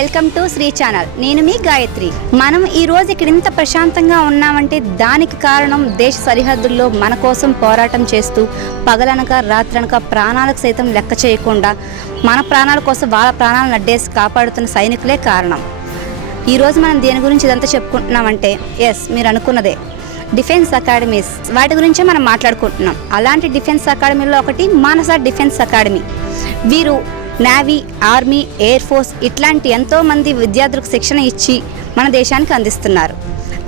Welcome to Shri channel. నేను మీ గాయత్రి. మనం ఈ రోజు ఇక్కడ ఇంత ప్రశాంతంగా ఉన్నామంటే దానికి కారణం దేశ సరిహద్దుల్లో మన కోసం పోరాటం చేస్తూ పగలనక రాత్రనక ప్రాణాలకు సైతం లెక్క చేయకుండా మన ప్రాణాల కోసం వాళ్ళ ప్రాణాలను అడ్డేసి కాపాడుతున్న సైనికులే కారణం. ఈరోజు మనం దేని గురించి ఇదంతా చెప్పుకుంటున్నామంటే మీరు అనుకున్నదే, డిఫెన్స్ అకాడమీస్. వాటి గురించే మనం మాట్లాడుకుంటున్నాం. అలాంటి డిఫెన్స్ అకాడమీలో ఒకటి మానస డిఫెన్స్ అకాడమీ. వీరు నేవీ, ఆర్మీ, ఎయిర్ ఫోర్స్ ఇట్లాంటి ఎంతోమంది విద్యార్థులకు శిక్షణ ఇచ్చి మన దేశానికి అందిస్తున్నారు.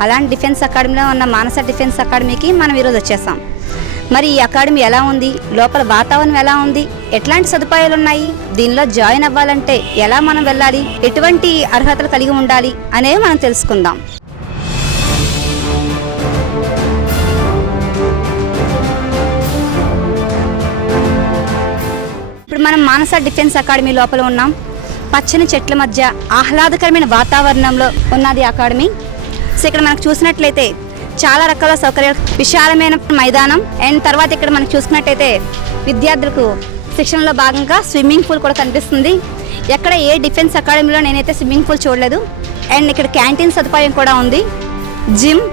అలాంటి డిఫెన్స్ అకాడమీలో ఉన్న మానస డిఫెన్స్ అకాడమీకి మనం ఈరోజు వచ్చేసాం. మరి ఈ అకాడమీ ఎలా ఉంది, లోపల వాతావరణం ఎలా ఉంది, ఎట్లాంటి సదుపాయాలు ఉన్నాయి, దీనిలో జాయిన్ అవ్వాలంటే ఎలా మనం వెళ్ళాలి, ఎటువంటి అర్హతలు కలిగి ఉండాలి అనేవి మనం తెలుసుకుందాం. ఇప్పుడు మనం మానస డిఫెన్స్ అకాడమీ లోపల ఉన్నాం. పచ్చని చెట్ల మధ్య ఆహ్లాదకరమైన వాతావరణంలో ఉన్నది అకాడమీ. సో ఇక్కడ మనకు చూసినట్లయితే చాలా రకాల సౌకర్యాలు, విశాలమైన మైదానం, అండ్ తర్వాత ఇక్కడ మనకు చూసుకున్నట్టయితే విద్యార్థులకు శిక్షణలో భాగంగా స్విమ్మింగ్ పూల్ కూడా కనిపిస్తుంది. ఎక్కడ ఏ డిఫెన్స్ అకాడమీలో నేనైతే స్విమ్మింగ్ పూల్ చూడలేదు. అండ్ ఇక్కడ క్యాంటీన్ సదుపాయం కూడా ఉంది. జిమ్,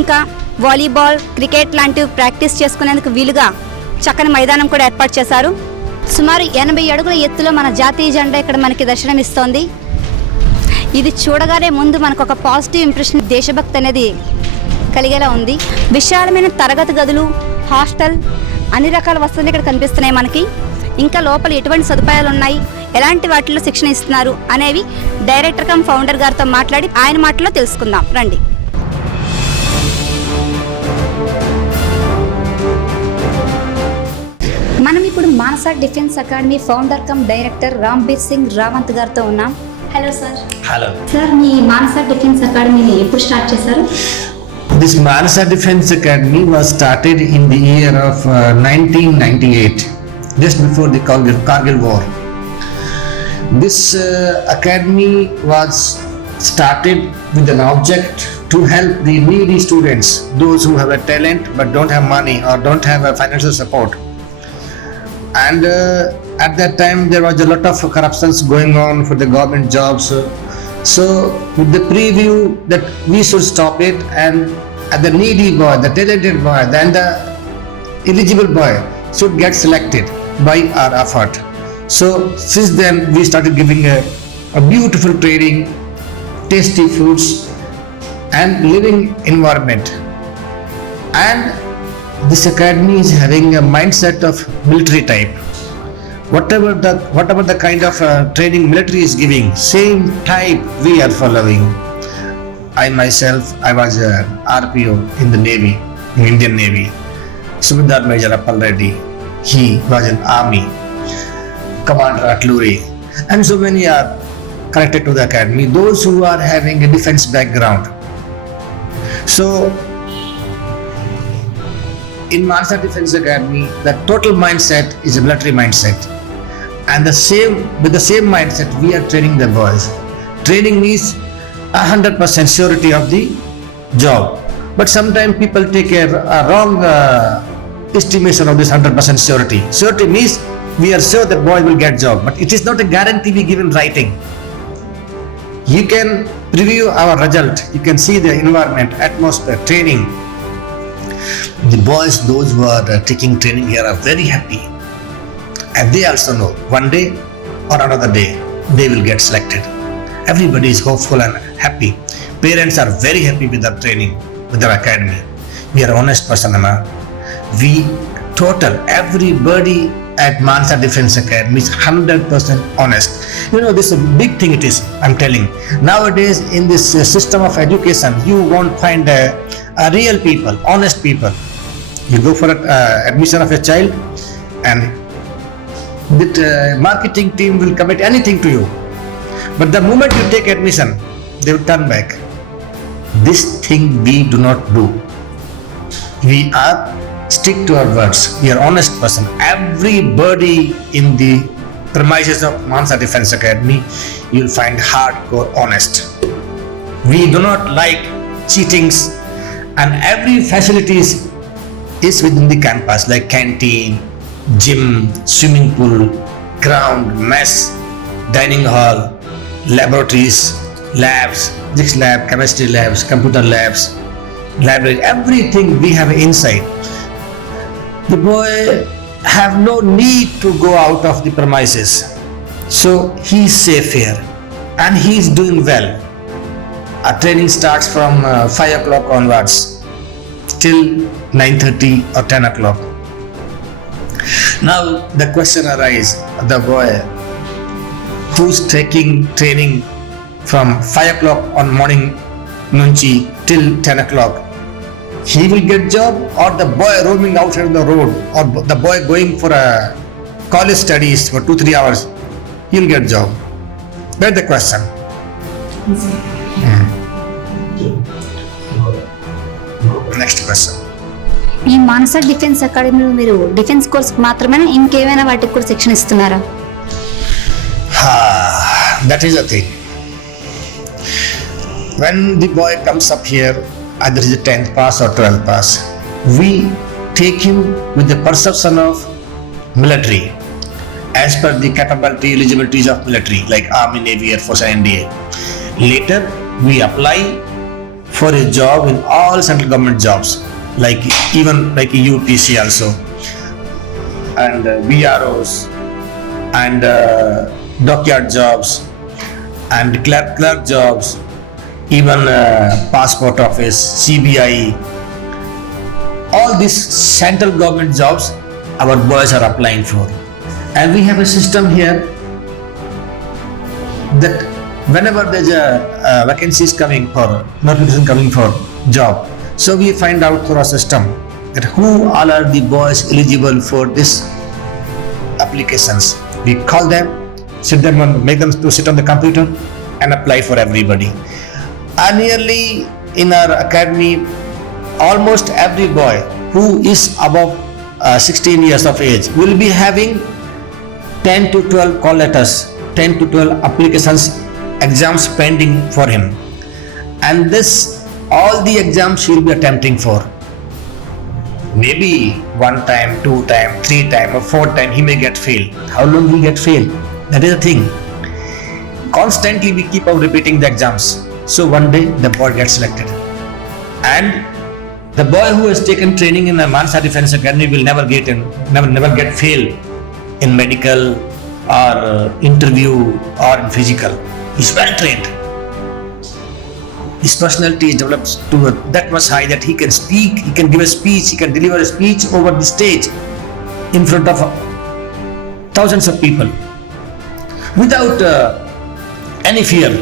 ఇంకా వాలీబాల్, క్రికెట్ లాంటివి ప్రాక్టీస్ చేసుకునేందుకు వీలుగా చక్కని మైదానం కూడా ఏర్పాటు చేశారు. సుమారు 80 అడుగుల ఎత్తులో మన జాతీయ జెండా ఇక్కడ మనకి దర్శనమిస్తోంది. ఇది చూడగానే ముందు మనకు ఒక పాజిటివ్ ఇంప్రెషన్, దేశభక్తి అనేది కలిగేలా ఉంది. విశాలమైన తరగతి గదులు, హాస్టల్, అన్ని రకాల వసతులు ఇక్కడ కనిపిస్తున్నాయి మనకి. ఇంకా లోపల ఎటువంటి సదుపాయాలు ఉన్నాయి, ఎలాంటి వాటిలో శిక్షణ ఇస్తున్నారు అనేవి డైరెక్టర్ కమ్ ఫౌండర్ గారితో మాట్లాడి ఆయన మాటలో తెలుసుకుందాం రండి. మనం ఇప్పుడు Manasa defence academy founder cum director Rambir Singh Rawat గారితో ఉన్నాం. Hello sir. హలో సార్, మీ మానస డిఫెన్స్ అకాడమీని ఎప్పుడు స్టార్ట్ చేశారు? This Manasa Defense Academy was started in the year of 1998, just before the Kargil War. This academy was started with an object to help the needy students, those who have a talent but don't have money or don't have a financial support. And at that time there was a lot of corruptions going on for the government jobs. So with the preview that we should stop it, and the needy boy, the talented boy, then the eligible boy should get selected by our effort. So since then we started giving a beautiful training, tasty foods and living environment. And this academy is having a mindset of military type. Whatever the kind of training military is giving, same type we are following. I myself, I was an RPO in the Navy, in Indian Navy. Subedar Major Appal Reddy, he was in Army, Commander Artillery, and so many are connected to the academy, those who are having a defense background. So in Manasa Defense Academy, the total mindset is a military mindset, and with the same mindset we are training the boys. Training means 100% surety of the job, but sometimes people take a wrong estimation of this 100% surety. Surety means we are sure the boy will get job, but it is not a guarantee we give in writing. You can preview our result, you can see the environment, atmosphere, training. The boys, those who are taking training here, are very happy, and they also know one day or another day they will get selected. Everybody is hopeful and happy. Parents are very happy with our training, with our academy. We are honest person, Anna. We total everybody at Manasa Defense Academy is 100% honest. You know, this is a big thing it is, I'm telling. Nowadays in this system of education, you won't find a real people, honest people. You go for admission of a child, and the marketing team will commit anything to you. But the moment you take admission, they will turn back. This thing we do not do. We are stick to our words. We are honest person. Everybody in the premises of Manasa Defense Academy, you will find hardcore honest. We do not like cheatings, and every facilities is within the campus, like canteen, gym, swimming pool, ground, mess, dining hall, laboratories, labs, physics lab, chemistry labs, computer labs, library, everything we have inside. The boy have no need to go out of the premises. So he is safe here and he is doing well. Our training starts from 5 o'clock onwards till 9:30 or 10 o'clock. Now the question arises, the boy who's taking training from 5 o'clock on morning nunchi till 10 o'clock, he will get job, or the boy roaming outside the road, or the boy going for a college studies for 2-3 hours, he will get job. That's the question. Next question. ఈ మానస defence అకాడమీలో మీరు defence course మాత్రమేనా ఇంకేమైనా వాటికి కూడా శిక్షణ ఇస్తున్నారా? That is the thing. When the boy comes up here, either is a 10th pass or 12th pass, we take him with the perception of military as per the capability, eligibilities of military, like Army, Navy, Air Force and NDA. Later, we apply for a job in all central government jobs, like even like UPC also, and BROs, and dockyard jobs, and clerk jobs, even passport office, CBI, all these central government jobs our boys are applying for. And we have a system here that whenever there's a vacancies coming for, notification coming for job, so we find out through our system that who all are the boys eligible for this applications. We call them, sit them on, make them to sit on the computer and apply for everybody. And nearly in our academy, almost every boy who is above 16 years of age will be having 10 to 12 call letters, 10 to 12 applications, exams pending for him. And this, all the exams he will be attempting for. Maybe 1 time, 2 time, 3 time or 4 time he may get failed. How long will he get failed? That is the thing. Constantly we keep on repeating the exams. So one day the boy gets selected. And the boy who has taken training in the Manasa Defense Academy will never get failed in medical or interview or in physical. He's well trained. His personality is developed to that much high that he can speak, he can give a speech, he can deliver a speech over the stage in front of thousands of people without any fear.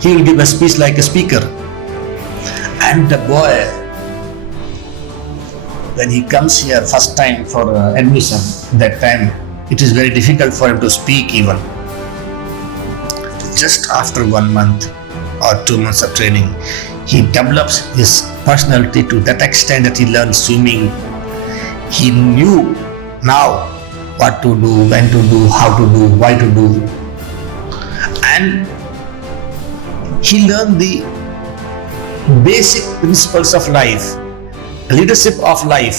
He will give a speech like a speaker. And the boy, when he comes here first time for admission, that time it is very difficult for him to speak even. Just after 1 month or 2 months of training, he develops his personality to that extent that he learns swimming. He knew now what to do, when to do, how to do, why to do. And he learned the basic principles of life, leadership of life,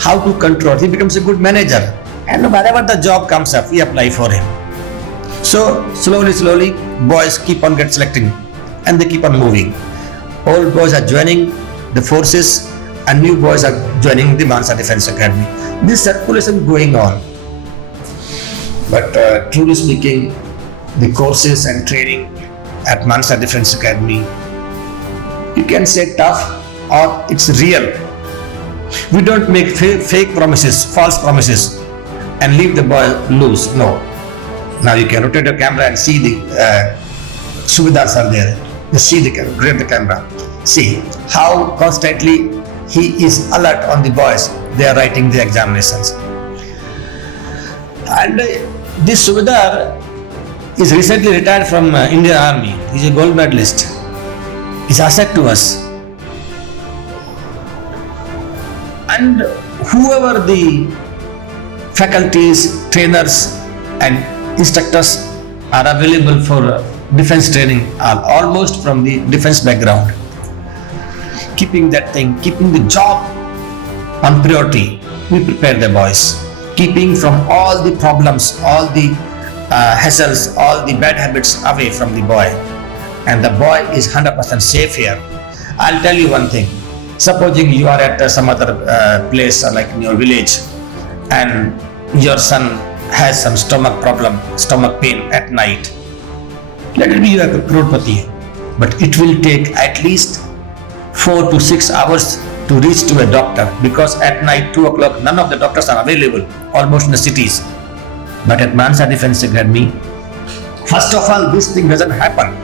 how to control. He becomes a good manager. And wherever the job comes up, we apply for him. So slowly, boys keep on get selecting and they keep on moving. Old boys are joining the forces and new boys are joining the Manasa Defense Academy. This circulation going on. But truly speaking, the courses and training at Manasa Defense Academy, you can say tough or it's real. We don't make fake promises, false promises and leave the boy loose. No. Now you can rotate your camera and see the Suvidars are there. You see rotate the camera. See how constantly he is alert on the boys. They are writing the examinations. And this Suvidar is recently retired from Indian Army. He is a gold medalist. He's asset to us. And whoever the faculties, trainers and instructors are available for defense training are almost from the defense background. Keeping that thing, keeping the job on priority, we prepare the boys. Keeping from all the problems, all the hassles, all the bad habits away from the boy. And the boy is 100% safe here. I'll tell you one thing. Supposing you are at some other place or like in your village and your son has some stomach problem, stomach pain at night. Let it be you are a crorepati, but it will take at least 4 to 6 hours to reach to a doctor, because at night 2 o'clock none of the doctors are available almost in the cities. But at Manasa Defense Academy, first of all, this thing doesn't happen.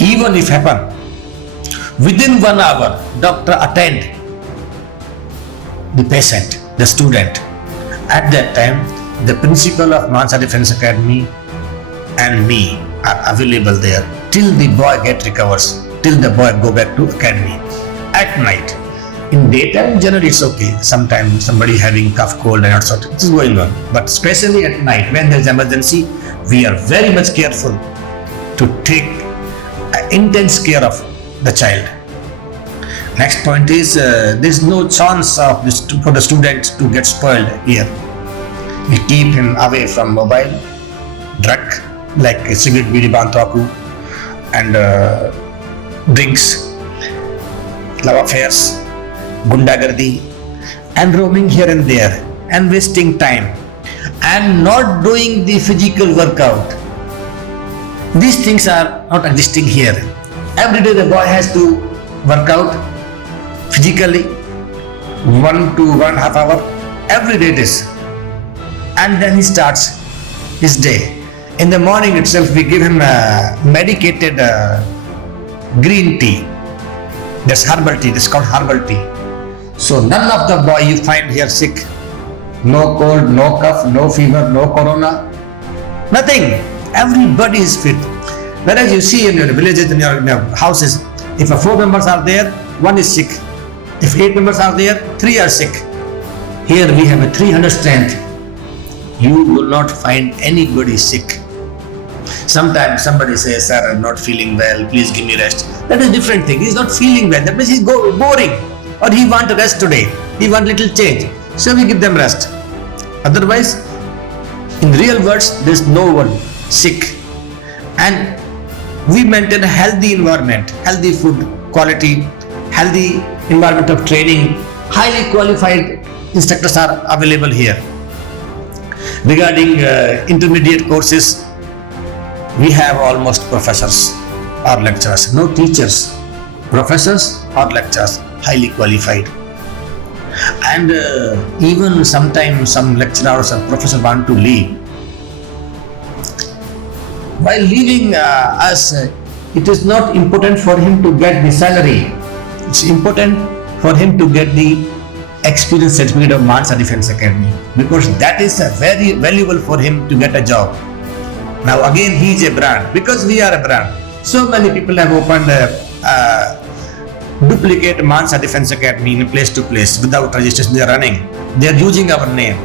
Even if happen, within 1 hour, doctor attend the patient, the student. At that time, the principal of Manasa Defense Academy and me are available there till the boy get recovers, till the boy go back to academy. At night, in daytime, generally it's okay. Sometimes somebody having cough, cold and all sort of, this is going on. But especially at night, when there is emergency, we are very much careful to take intense care of the child. Next point is there is no chance of this for the student to get spoiled here. We keep him away from mobile, drug like cigarette, bidi, bantaku, and drinks, love affairs, gundagardi, and roaming here and there, and wasting time, and not doing the physical workout. These things are not existing here. Every day the boy has to work out physically 1 to 1.5 hours. Every day it is. And then he starts his day. In the morning itself, we give him medicated green tea. That's herbal tea. That's called herbal tea. So none of the boy you find here sick. No cold, no cough, no fever, no corona. Nothing. Everybody is fit. Whereas you see in your villages, in your houses, if 4 members are there, 1 is sick. If 8 members are there, 3 are sick. Here we have a 300 strength. You will not find anybody sick. Sometimes somebody says, sir, I'm not feeling well, please give me rest. That is a different thing. He's not feeling well. That means he's boring. Or he wants to rest today. He wants little change. So we give them rest. Otherwise, in real words, there is no one sick. And we maintain a healthy environment, healthy food quality, healthy environment of training. Highly qualified instructors are available here. Regarding intermediate courses, we have almost professors or lecturers, no teachers, professors or lecturers, highly qualified. And even sometimes some lecturers or professors want to leave. While leaving us, it is not important for him to get the salary. It's important for him to get the experience certificate of Manasa Defense Academy, because that is very valuable for him to get a job. Now again, he is a brand, because we are a brand. So many people have opened duplicate Manasa Defense Academy in place to place without registration. They are running. They are using our name,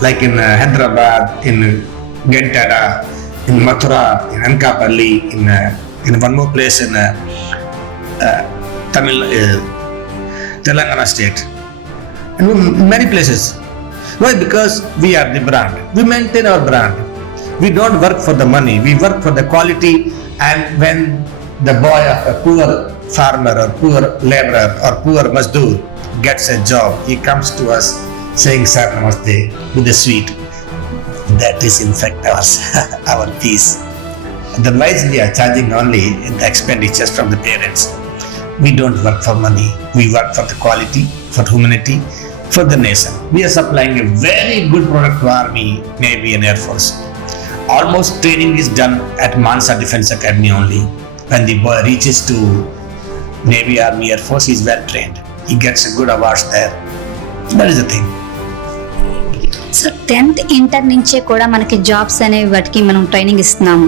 like in Hyderabad, in Gentada, in Mathura, in Ankaapalli, in one more place in Telangana state, and in many places. Why? Because we are the brand. We maintain our brand. We don't work for the money. We work for the quality. And when the boy of a poor farmer or poor laborer or poor mazdoor gets a job, he comes to us saying, "Sir, namaste," with a sweet. That is in fact our fees. Otherwise, we are charging only in the expenditures from the parents. We don't work for money. We work for the quality, for humanity, for the nation. We are supplying a very good product to Army, Navy and Air Force. Almost training is done at Manasa Defense Academy only. When the boy reaches to Navy, Army, Air Force, he is well trained. He gets a good awards there. That is the thing. So 10th inter నుంచే కూడా మనకి jobs అనేవి వాటికి మనం training ఇస్తున్నాము.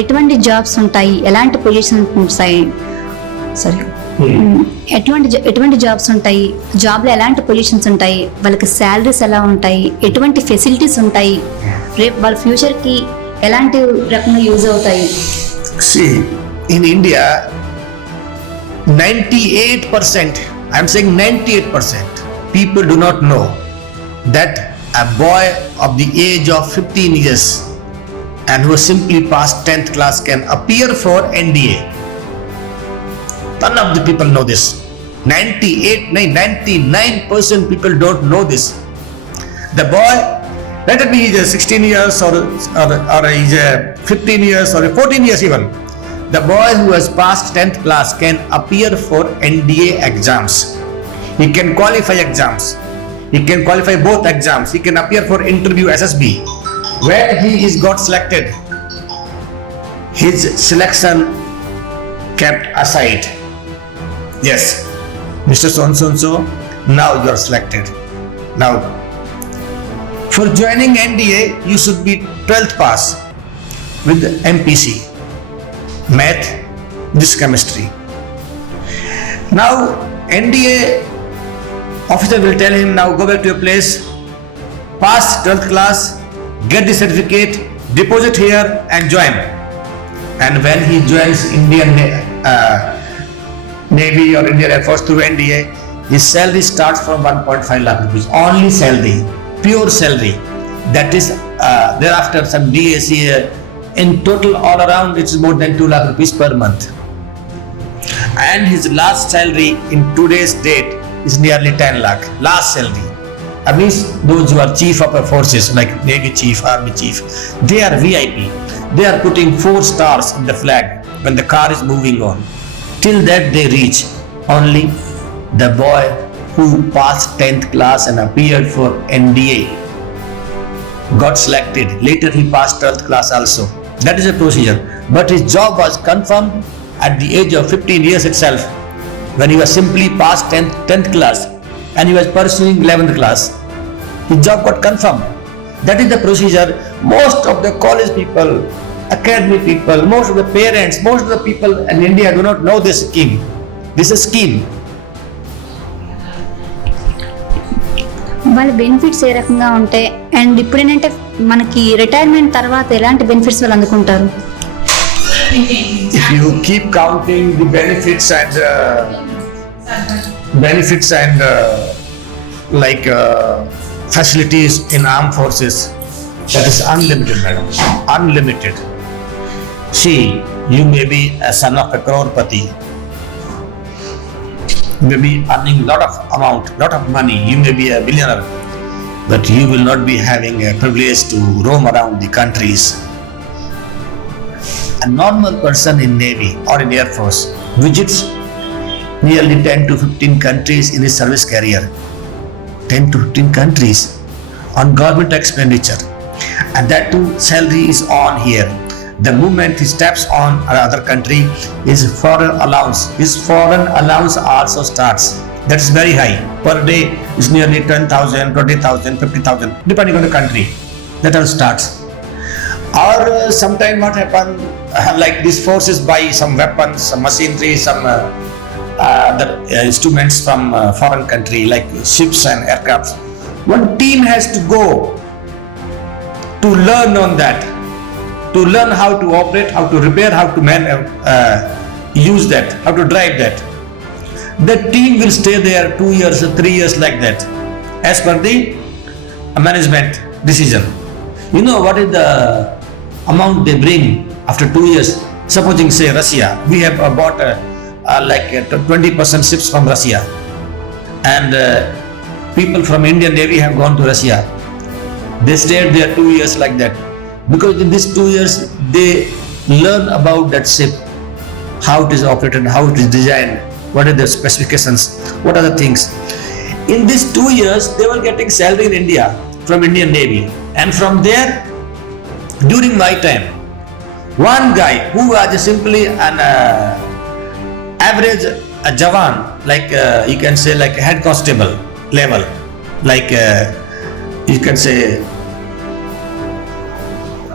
ఎటువంటి jobs ఉంటాయి, ఎలాంటి పొజిషన్స్ ఉంటాయి, ఎటువంటి జాబ్స్ ఉంటాయి, జాబ్లో ఎలాంటి పొజిషన్స్ ఉంటాయి, వాళ్ళకి శాలరీస్ ఎలా ఉంటాయి, ఎటువంటి ఫెసిలిటీస్ ఉంటాయి, రేపు వాళ్ళ ఫ్యూచర్కి ఎలాంటి రకంగా యూజ్ అవుతాయి. See, in India, 98%, I'm saying 98%, people do not know that a boy of the age of 15 years and who simply passed 10th class can appear for NDA. None of the people know this. 99% people don't know this. The boy, let it be he's 16 years or he's 15 years or 14 years even. The boy who has passed 10th class can appear for NDA exams. He can qualify exams. He can qualify both exams. He can appear for interview SSB. Where he is got selected, his selection kept aside. Yes, Mr. So-and-so, now you are selected. Now, for joining NDA, you should be 12th pass with MPC, Math, this chemistry. Now, NDA officer will tell him, now go back to your place, pass 12th class, get the certificate, deposit here and join. And when he joins Indian Navy or Indian Air Force through NDA, his salary starts from 1.5 lakh rupees. Only salary, pure salary. That is thereafter some DAC. In total all around it's more than 2 lakh rupees per month. And his last salary in today's date is nearly 10 lakh. Last salary. At least those who are chief of forces like Navy chief, Army chief, they are VIP. They are putting 4 stars in the flag when the car is moving on. Till that they reach. Only the boy who passed 10th class and appeared for NDA got selected. Later he passed 12th class also. That is a procedure. But his job was confirmed at the age of 15 years itself, when he was simply passed 10th class and he was pursuing 11th class. His job got confirmed. That is the procedure. Most of the college people, academy people, most of the parents, most of the people in India do not know this scheme. This is a scheme. వాళ్ళ benefits ఏ రకంగా ఉంటాయి and ఇప్పుడు ఏంటంటే మనకి retirement తర్వాత ఎలాంటి benefits వాళ్ళు అందుకుంటారు? If you keep counting the benefits and facilities in armed forces, that is unlimited, madam. Unlimited. See, you may be a son of a crorepati. You may be earning lot of money. You may be a billionaire, but you will not be having a privilege to roam around the countries. A normal person in Navy or in Air Force visits nearly 10 to 15 countries in his service career. 10 to 15 countries on government expenditure. And that too, salary is on here. The moment he steps on another country, his foreign allowance also starts. That is very high. Per day is nearly 10,000, 20,000, 50,000, depending on the country. That all starts. Or sometime what happen, like these forces buy some weapons, some machinery, some other instruments from foreign country like ships and aircrafts. One team has to go to learn on that, to learn how to operate, how to repair, how to use that, how to drive that. The team will stay there 2 years or 3 years like that, as per the management decision. You know what is the amount they bring after 2 years? Supposing say Russia, we have bought 20% ships from Russia, and people from Indian Navy have gone to Russia. They stayed there 2 years like that, because in these 2 years they learn about that ship, how it is operated, how it is designed, what are the specifications, what are the things. In these 2 years they were getting salary in India from Indian Navy, and from there during my time, one guy who was simply an average Jawan, like you can say like head constable level, like you can say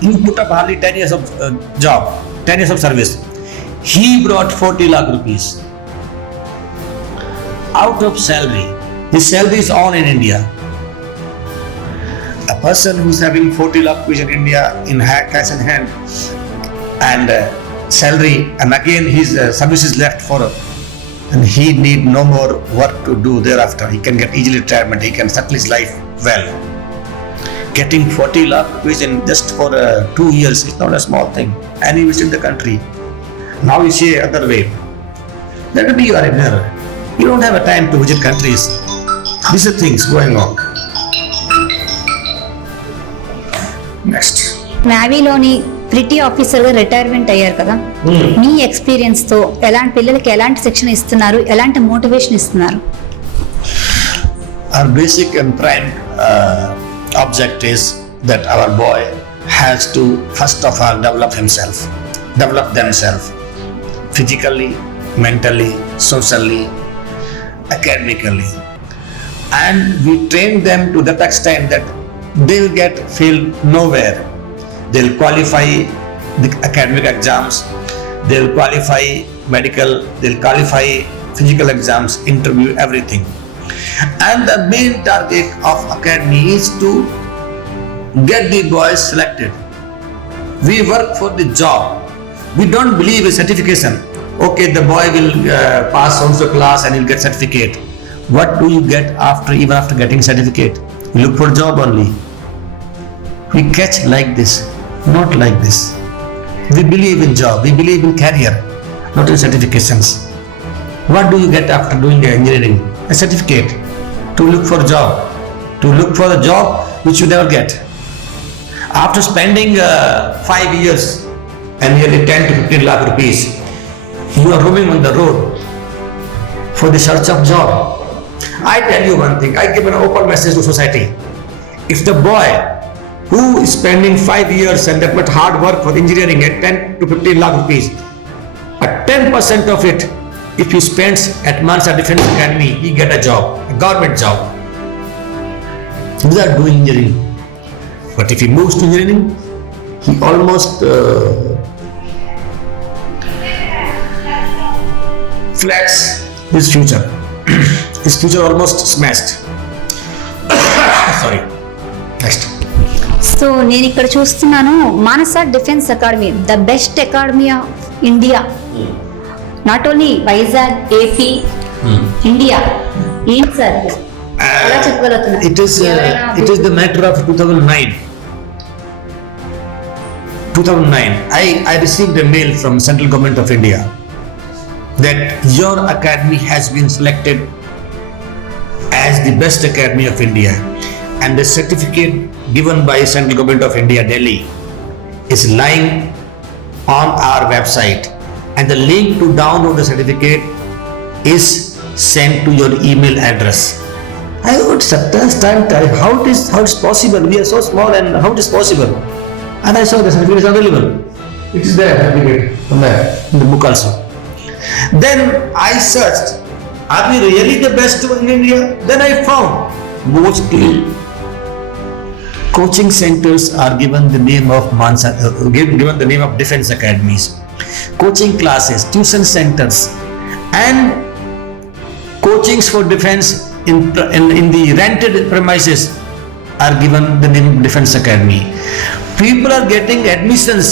you put up hardly 10 years of job, 10 years of service. He brought 40 lakh rupees out of salary. His salary is on in India. A person who is having 40 lakh rupees in India in cash in hand and salary, and again his service is left for, and he need no more work to do thereafter. He can get easily retirement. He can settle his life well. Getting 40 lakh rupees in just for 2 years is not a small thing. And he visited the country. Now you see other way. Let me be you are in error. You don't have a time to visit countries. These are things going on. Next. నేవీలోని petty ఆఫీసర్గా retirement అయ్యారు కదా, మీ ఎక్స్పీరియన్స్తో ఎలాంటి పిల్లలకి ఎలాంటి శిక్షణ ఇస్తున్నారు, ఎలాంటి మోటివేషన్ ఇస్తున్నారు? Our basic and prime object is that our boy has to first of all develop themselves physically, mentally, socially, academically, and we train them to that extent that they will get failed nowhere. They'll qualify the academic exams, they'll qualify medical, they'll qualify physical exams, interview, everything. And the main target of academy is to get the boys selected. We work for the job. We don't believe in certification. Okay, the boy will pass also class and he'll get certificate. What do you get even after getting certificate? You look for job only. We catch like this, not like this. We believe in job, we believe in career, not in certifications. What do you get after doing engineering? A certificate to look for job, a job which you never get. After spending 5 years and nearly 10 to 15 lakh rupees, you are roaming on the road for the search of job. I tell you one thing, I give an open message to society. If the boy who is spending 5 years and that much hard work for engineering at 10 to 15 lakh rupees, at 10% of it, if he spends at Manasa Defense Academy, he get a job, a government job, without doing engineering. But if he moves to engineering, he almost flats his future. His future almost smashed. Sorry. Next. So నేను ఇక్కడ చూస్తున్నాను Manasa defence academy, the best academy of India, not only Vizag, AP, India. ఏంటి sir అలా చెప్పగలుగుతున్నారు? It is the matter of 2009. I received a mail from Central Government of India that your academy has been selected as the best academy of India, and the certificate given by Central Government of India, Delhi, is lying on our website, and the link to download the certificate is sent to your email address. I would stand how it is possible? We are so small, and how it is possible? And I saw the certificate is available. It is there, certificate somewhere in the book also. Then I searched, are we really the best in India? Then I found mostly coaching centers are given the name of Manasa, given the name of defense academies. Coaching classes, tuition centers, and coachings for defense in the rented premises are given the name of defense academy. People are getting admissions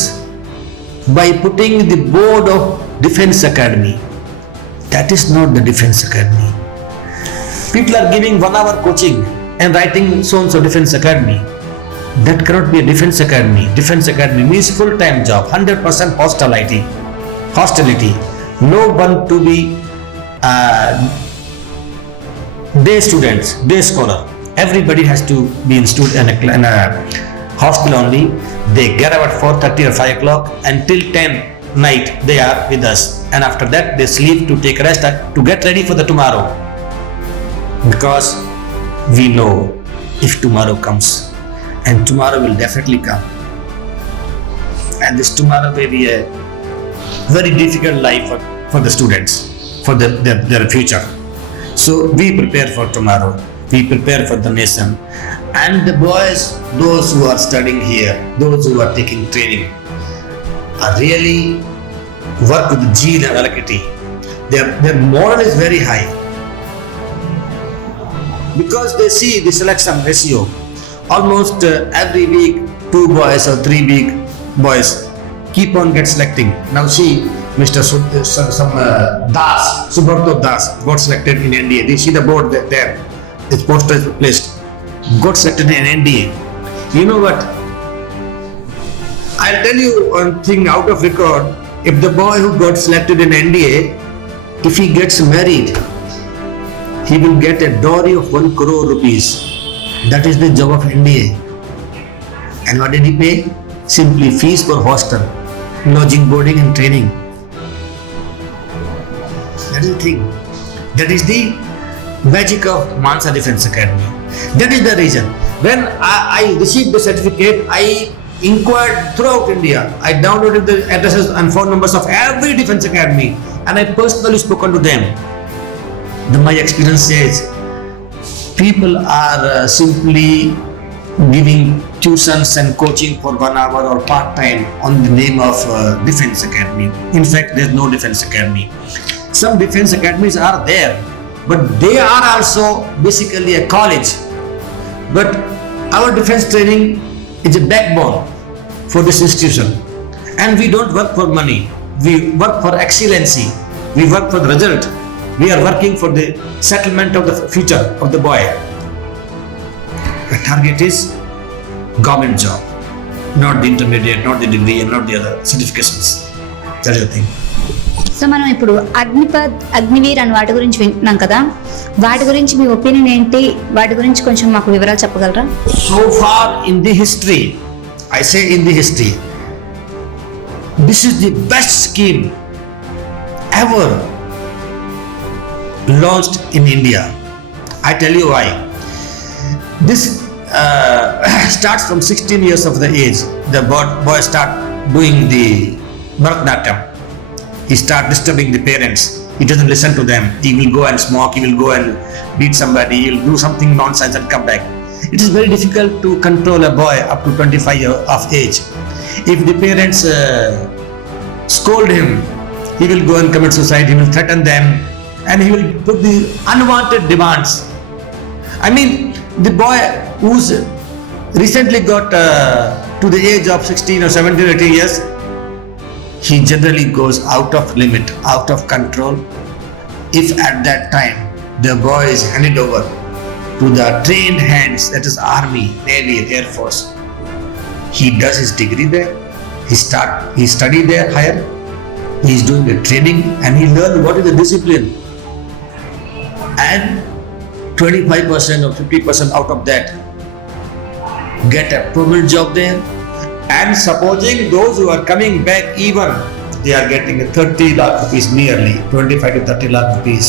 by putting the board of defense academy. That is not the defense academy. People are giving 1 hour coaching and writing so-and-so defense academy. That cannot be a defense academy. Defense academy means full-time job, 100% hostility. No one to be day students, day scholar. Everybody has to be in a hostel only. They get up at 4:30 or 5 o'clock until 10 night they are with us, and after that they sleep to take rest to get ready for the tomorrow, because we know if tomorrow comes, and tomorrow will definitely come, and this tomorrow may be a very difficult life for the students, for their future. So we prepare for tomorrow, we prepare for the nation, and the boys, those who are studying here, those who are taking training, are really work with zeal and alacrity. Their moral is very high, because they see the selection ratio. Almost every week 2 boys or 3 big boys keep on get selecting. Now see, Mr. Das, Subrata Das got selected in NDA. You see the board there, its poster is placed. Got selected in NDA. You know what? I'll tell you one thing out of record. If the boy who got selected in NDA, if he gets married, he will get a dowry of 1 crore rupees. That is the job of NDA. And what did he pay? Simply fees for hostel, lodging, boarding and training. That is the thing. That is the magic of Manasa Defence Academy. That is the reason. When I received the certificate, I inquired throughout India. I downloaded the addresses and phone numbers of every defence academy and I personally spoken to them. My experience says people are simply giving tuitions and coaching for 1 hour or part-time on the name of defence academy. In fact, there is no defence academy. Some defence academies are there, but they are also basically a college. But our defence training is a backbone for this institution. And we don't work for money. We work for excellency. We work for the result. We are working for the settlement of the future of the boy. The target is government job, not the intermediate, not the degree, and not the other certifications. That is the thing. So మనం ఇప్పుడు అగ్నిపథ్, అగ్నివీర్ అని వాటి గురించి వింటున్నాం కదా, వాటి గురించి మీ opinion ఏంటి? వాటి గురించి కొంచెం మాకు వివరాలు చెప్పగలరా? So far in the history, I say in the history, this is the best scheme ever launched in India. I tell you why. This starts from 16 years of the age. The boy start doing the Bharatanatyam. He start disturbing the parents. He doesn't listen to them. He will go and smoke. He will go and beat somebody. He will do something nonsense and come back. It is very difficult to control a boy up to 25 years of age. If the parents scold him, he will go and commit suicide. He will threaten them, and he will put the unwanted demands. I mean, the boy who's recently got to the age of 16 or 17 or 18 years, he generally goes out of limit, out of control. If at that time the boy is handed over to the trained hands, that is Army, Navy, Air Force, he does his degree there, he study there higher, he is doing the training and he learn what is the discipline. And 25% or 50% out of that get a permanent job there. And supposing those who are coming back even, they are getting 30 lakh rupees nearly, 25 to 30 lakh rupees.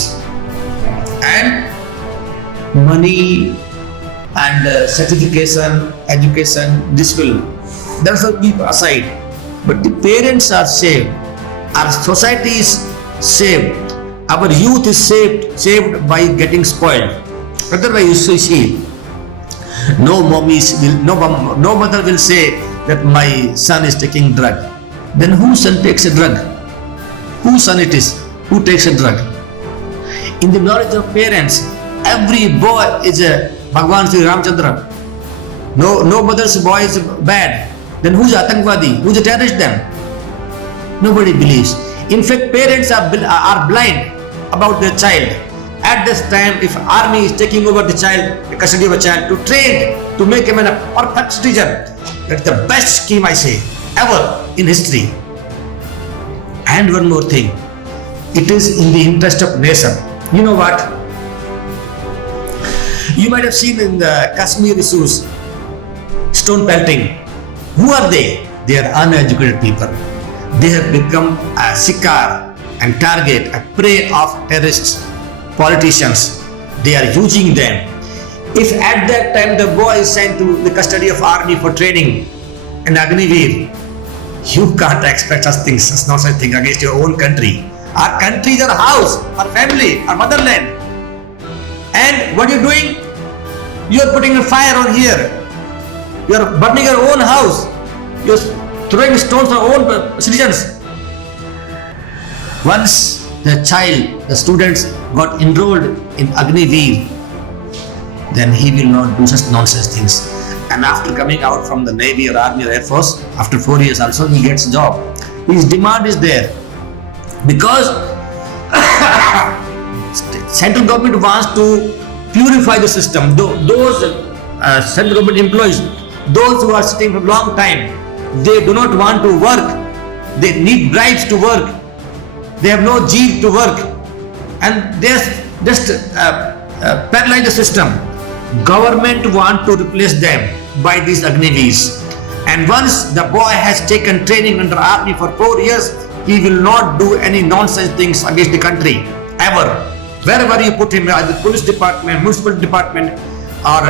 And money and certification, education, this will, that's all keep aside. But the parents are saved, our society is saved, our youth is saved by getting spoiled. Otherwise, you see, no mother will say that my son is taking drug. Then whose son takes a drug? Whose son it is? Who takes a drug? In the knowledge of parents, every boy is a Bhagwan Sri Ramchandra. No mother's boy is bad. Then who's Atangwadi? Who's the terrorist then? Nobody believes. In fact, parents are blind about their child. At this time, if army is taking over the custody of a child to train, to make him a perfect citizen, that's the best scheme I say ever in history. And one more thing, it is in the interest of nation. You know what? You might have seen in the Kashmir issues, stone pelting. Who are they? They are uneducated people. They have become a shikar and target, a prey of terrorists, politicians. They are using them. If at that time the boy is sent to the custody of army for training in Agniveer, you can't expect such things, not such thing against your own country. Our country is our house, our family, our motherland. And what are you doing? You are putting a fire on here. You are burning your own house. You are throwing stones on own citizens. Once the students got enrolled in Agniveer, then he will not do such nonsense things. And after coming out from the Navy or Army or Air Force, after 4 years also, he gets a job. His demand is there. Because central government wants to purify the system. Those central government employees, those who are sitting for a long time, they do not want to work. They need bribes to work. They have no zeal to work. And they just paralyze the system. Government want to replace them by these Agniveers. And once the boy has taken training under army for 4 years, he will not do any nonsense things against the country, ever. Wherever you put him, either police department, municipal department, or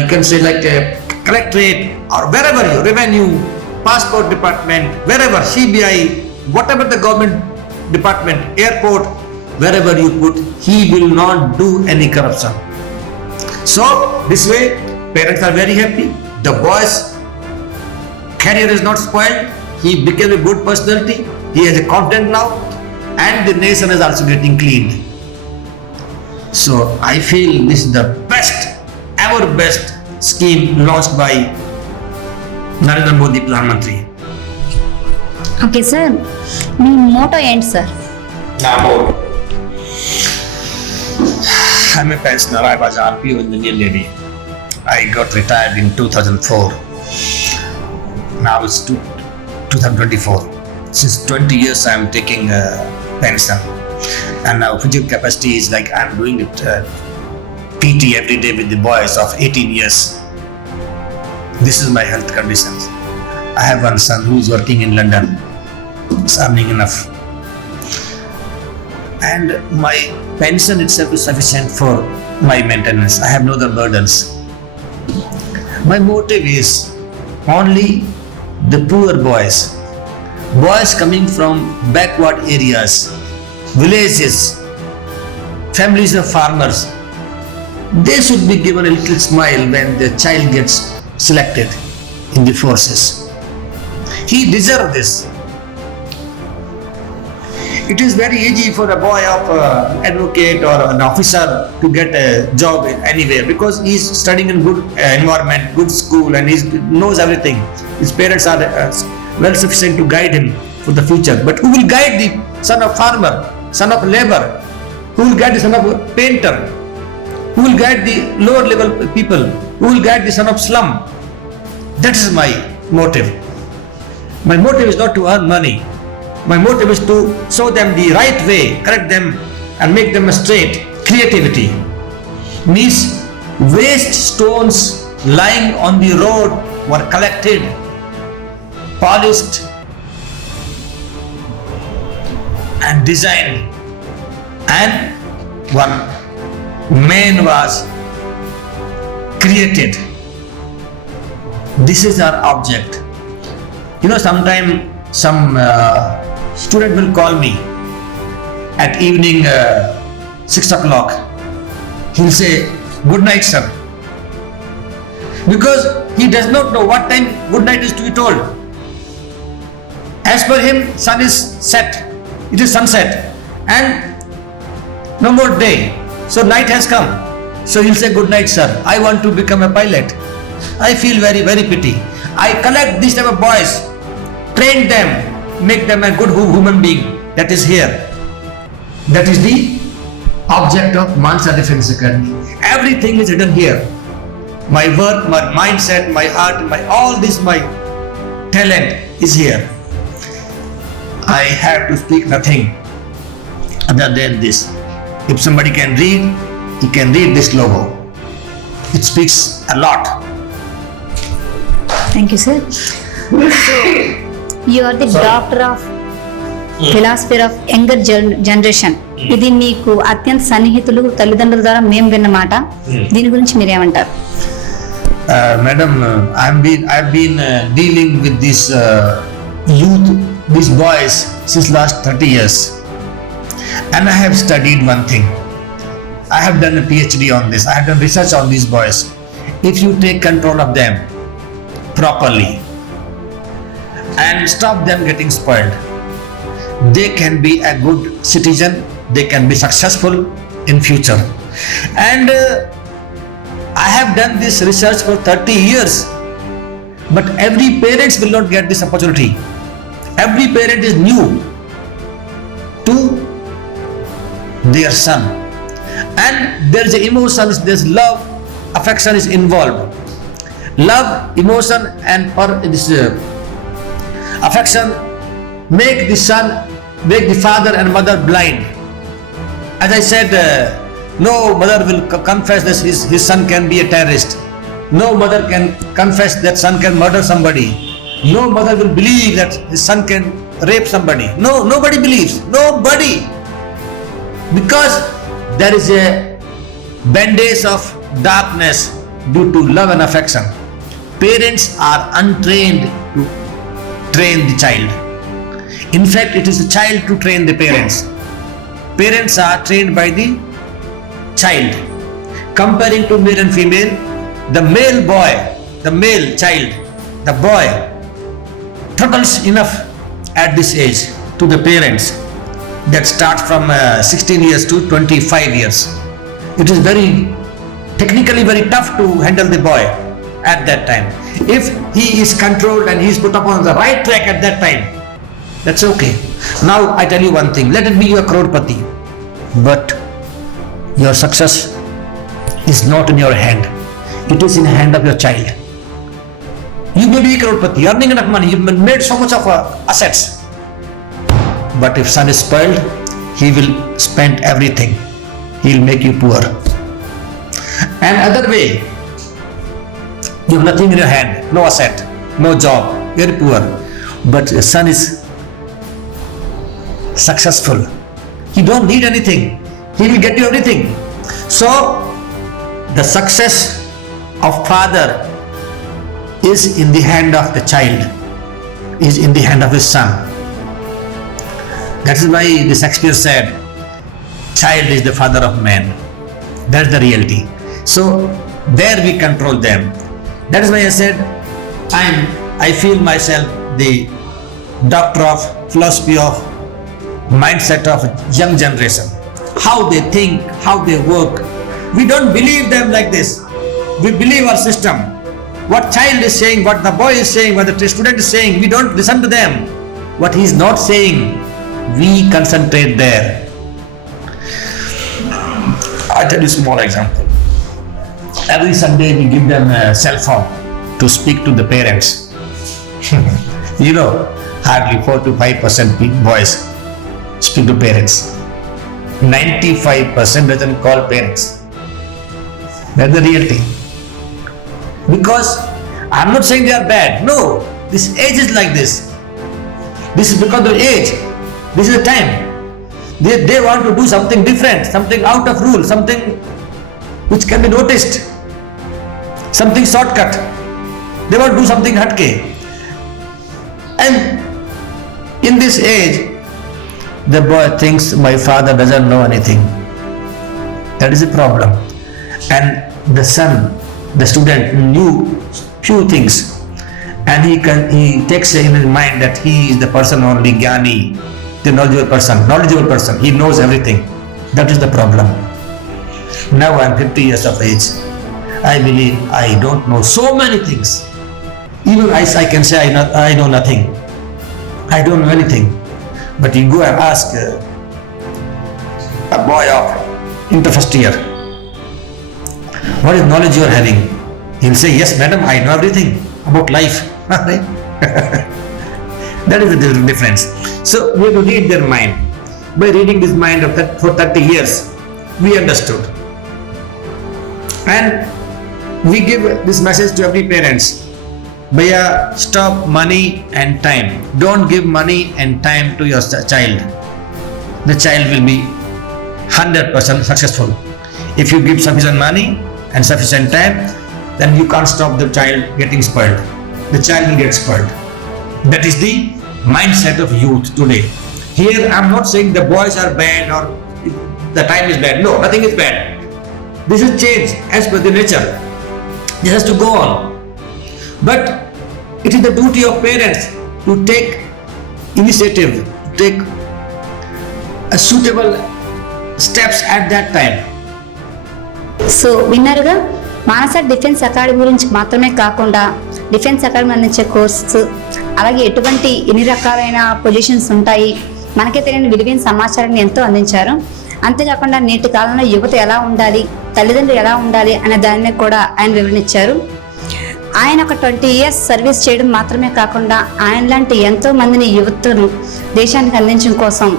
you can say like a collectorate, or wherever you, revenue, passport department, wherever, CBI, whatever the government department, airport, wherever you put, he will not do any corruption. So this way, parents are very happy. The boy's career is not spoiled. He became a good personality. He has a confidence now, and the nation is also getting cleaned. So I feel this is the best, ever best scheme launched by Narendra Modi, Pradhan Mantri. Okay sir, మీ motto ఏంటి సార్? I'm a pensioner. I was RPO in the Indian Navy. I got retired in 2004. Now it's 2024. Since 20 years I am taking pension. And now physical capacity is like I'm doing it PT every day with the boys of 18 years. This is my health conditions. I have one son who is working in London. He's earning enough. And my pension itself is sufficient for my maintenance. I have no other burdens. My motive is only the poor boys coming from backward areas, villages, families of farmers. They should be given a little smile when the child gets selected in the forces. He deserves this. It is very easy for a boy of advocate or an officer to get a job anywhere because he is studying in good environment, good school, and he knows everything. His parents are well sufficient to guide him for the future. But who will guide the son of farmer, son of labor? Who will guide the son of painter? Who will guide the lower level people? Who will guide the son of slum? That is my motive. My motive is not to earn money. My motive is to show them the right way, correct them and make them straight. Creativity means waste stones lying on the road were collected, polished and designed, and one man was created. This is our object. You know, sometimes some student will call me at evening 6 o'clock. He'll say, "Good night, sir." Because he does not know what time good night is to be told. As per him, sun is set. It is sunset and no more day. So night has come. So he'll say, "Good night, sir. I want to become a pilot." I feel very, very pity. I collect these type of boys, train them, make them a good human being. That is here. That is the object of Manasa Defense Academy. Everything is written here. My work, my mindset, my art, all this, my talent is here. I have to speak nothing other than this. If somebody can read, he can read this logo. It speaks a lot. Thank you, sir. So, you are the doctor of philosophy of younger generation. ఇది మీకు అత్యంత సన్నిహితులు తల్లిదండ్రుల ద్వారా మేము విన్నమాట. దీని గురించి మీరేమంటారు? Madam, I've been dealing with this youth, these boys since last 30 years, and I have studied one thing. I have done a PhD on this. I have done research on these boys. If you take control of them properly and stop them getting spoiled, they can be a good citizen. They can be successful in future. And I have done this research for 30 years, but every parents will not get this opportunity. Every parent is new to their son, and there is emotions, there's love, affection is involved. love, emotion, and affection make the son, make the father and mother blind. As I said, no mother will confess that his son can be a terrorist. No mother can confess that son can murder somebody. No mother will believe that his son can rape somebody. No, nobody believes. Nobody. Because there is a bandage of darkness due to love and affection. Parents are untrained to train the child. In fact, it is the child to train the parents. Parents are trained by the child. Comparing to male and female, the male boy, the male child, the boy totals enough at this age to the parents. That starts from 16 years to 25 years. It is technically very tough to handle the boy at that time. If he is controlled and he is put up on the right track at that time, that's okay. Now I tell you one thing, let it be your crorepati, but your success is not in your hand. It is in the hand of your child. You may be a crorepati, earning enough money, you've made so much of assets. But if son is spoiled, he will spend everything. He will make you poor. And other way, you have nothing in your hand, no asset, no job, very poor. But your son is successful. You don't need anything. He will get you everything. So, the success of father is in the hand of the child, is in the hand of his son. That is why the Shakespeare said, child is the father of man. That's the reality. So, there we control them. That is why I said, I feel myself the doctor of philosophy of mindset of young generation. How they think, how they work. We don't believe them like this. We believe our system. What child is saying, what the boy is saying, what the student is saying, we don't listen to them. What he is not saying, we concentrate there. I'll tell you a small example. Every Sunday we give them a cell phone to speak to the parents. You know, hardly 4 to 5% boys speak to parents. 95% doesn't call parents. That's the reality. Because I'm not saying they are bad. No, this age is like this. This is because of age. This is the time. They want to do something different, something out of rule, something which can be noticed, something shortcut. They want to do something hatke. And in this age, the boy thinks my father doesn't know anything. That is a problem. And the son, the student knew few things, and he takes in his mind that he is the person only Gyani, the knowledgeable person. He knows everything. That is the problem. Now I am 50 years of age. I believe I don't know so many things. Even I can say I know nothing. I don't know anything. But you go and ask a boy of inter first year, what is knowledge you are having? He will say, yes madam, I know everything about life. Right? That is the difference. So we have to read their mind. By reading this mind for 30 years, we understood. And we give this message to every parents. Bhaiya, stop money and time. Don't give money and time to your child. The child will be 100% successful. If you give sufficient money and sufficient time, then you can't stop the child getting spoiled. The child will get spoiled. That is the mindset of youth today. Here I am not saying the boys are bad or the time is bad. No, nothing is bad. This is change as per the nature. This has to go on. But it is the duty of parents to take initiative, to take a suitable steps at that time. So విన్నారుగా, మానస defence academy గురించి మాత్రమే కాకుండా defence academy అందించే course, అలాగే ఎన్ని రకాలైన positions ఉంటాయి, మనకే తెలియని విలువైన సమాచారాన్ని ఎంతో అందించారు. అంతేకాకుండా నేటి కాలంలో యువత ఎలా ఉండాలి, తల్లిదండ్రులు ఎలా ఉండాలి అనే దాన్ని కూడా ఆయన వివరించారు. ఆయన ఒక 20 years సర్వీస్ చేయడం మాత్రమే కాకుండా ఆయన లాంటి ఎంతో మందిని యువతను దేశానికి అందించడం కోసం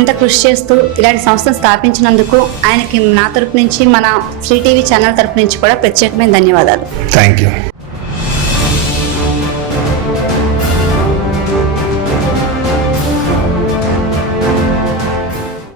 ఇంత కృషి చేస్తూ ఇలాంటి సంస్థను స్థాపించినందుకు ఆయనకి నా తరపు నుంచి మన శ్రీ టీవీ ఛానల్ తరపు నుంచి కూడా ప్రత్యేకమైన ధన్యవాదాలు. Thank you.